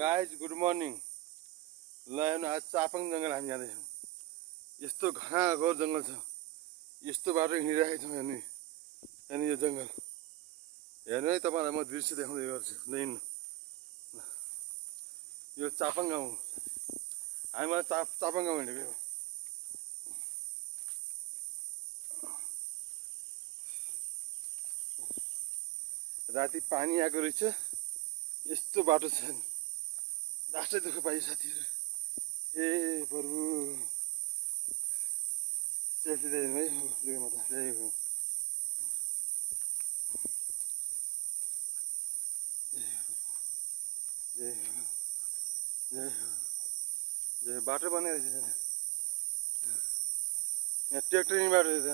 Guys good morning. ल हेर्नु आज चापाङ जङ्गल हामी जाँदैछौँ। यस्तो घना घोर जङ्गल छ, यस्तो बाटो हिँडिरहेको छौँ। हेर्नु हेर्नु यो जङ्गल हेर्नु है, तपाईँलाई म दृश्य देखाउँदै गर्छु। हिँड्नु यो चापाङ गाउँ, हामी चापाङ गाउँ हिँडेको। राति पानी आएको रहेछ, यस्तो बाटो छ, लास्टै दुःख पाइयो साथीहरू। हे प्रभु सेफ्टी दिनु है, दुःखमा त जय हो, जय हो, जय हो, जय। बाटो बनाइरहेछ यहाँ, ट्र्याक्टर बाटो रहेछ।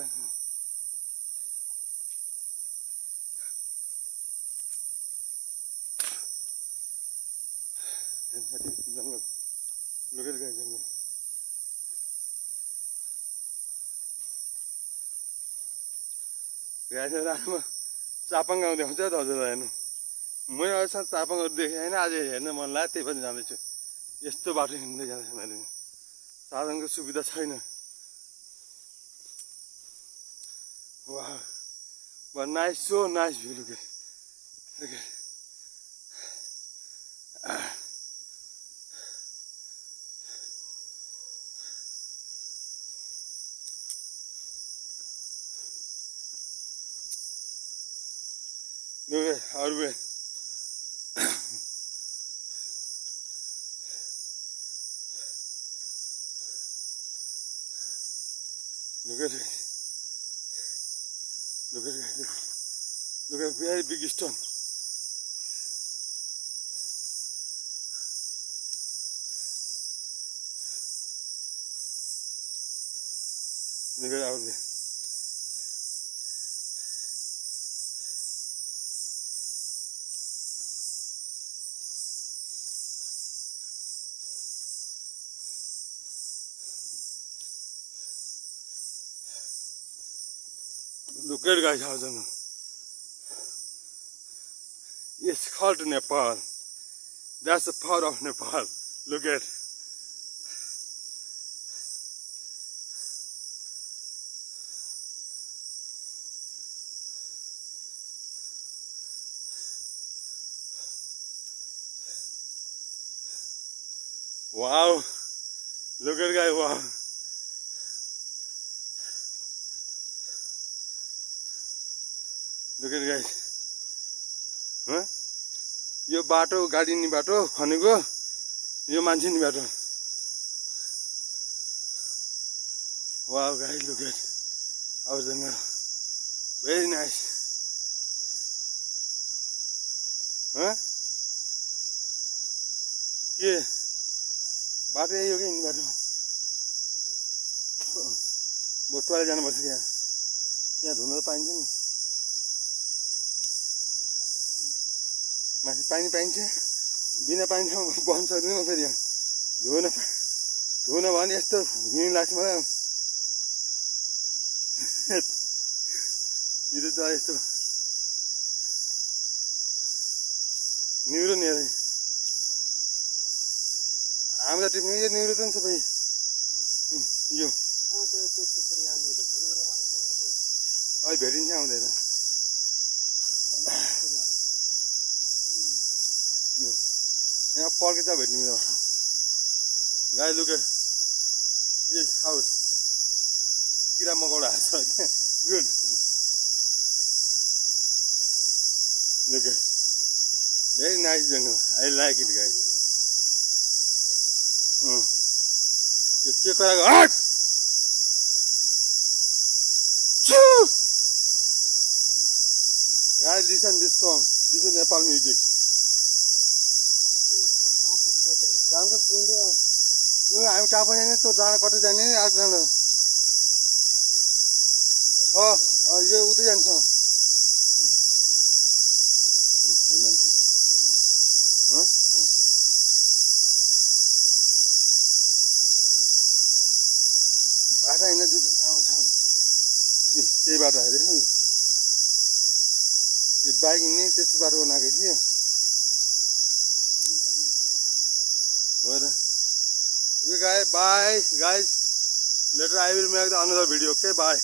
साथी जङ्गल लुकेर गए जङ्गल। गाडीमा चापाङ गाउँ देखाउँछ त हजुरलाई। हेर्नु मैले अहिलेसम्म चापाङहरू देखेँ होइन, आज हेर्न मन लाग्यो, त्यही पनि जाँदैछु। यस्तो बाटो हिँड्दै जाँदैछ मैले, साधनको सुविधा छैन। वाह nice, so nice view. Look और way look at very big stone. Look at out there. Look at guys, how the it's called Nepal. That's the part of Nepal. Look at. Wow. Look at guys, wow. Look at guys. Huh? यो बाटो गाडी नि बाटो खनेको, यो मान्छे नि बाटो। Wow guys, look at our jungle, very nice. हाँ के बाटो यही हो कि यिनी बाटो? बोटवाले जानुपर्छ क्या, त्यहाँ धुन त पाइन्छ नि, माथि पानी पाइन्छ। बिना पानी बस्न सक्दैन फेरि यहाँ। धुन भने यस्तो घिन लाग्छ मलाई। यो त यस्तो निहुरो नि हेर, हामीलाई टिप्ने यो निहुरो त नि सबै यो अहिले भेटिन्छ आउँदैन। यहाँ पड्केछ भेट्ने मेरो गाई। लुक एट दिस हाउस, किरा मकौडा छ क्या, good. Look at very nice jungle, I like it guys. यो के कराको hut guys. Listen this song, this is Nepal music. जान्छ पुग्दै हामी टापा जाने, त्यो डाँडा कतै जाने नि, अर्को डाँडा छ यो उतै जान्छ। मान्छे बाटो हिँड्न जुन ठाउँ छ त्यही बाटो अरे। यो बाइक हिँड्ने त्यस्तो बाटो बनाएको थियो। Okay, guys, bye, guys. Later I will make the another video. Okay, bye.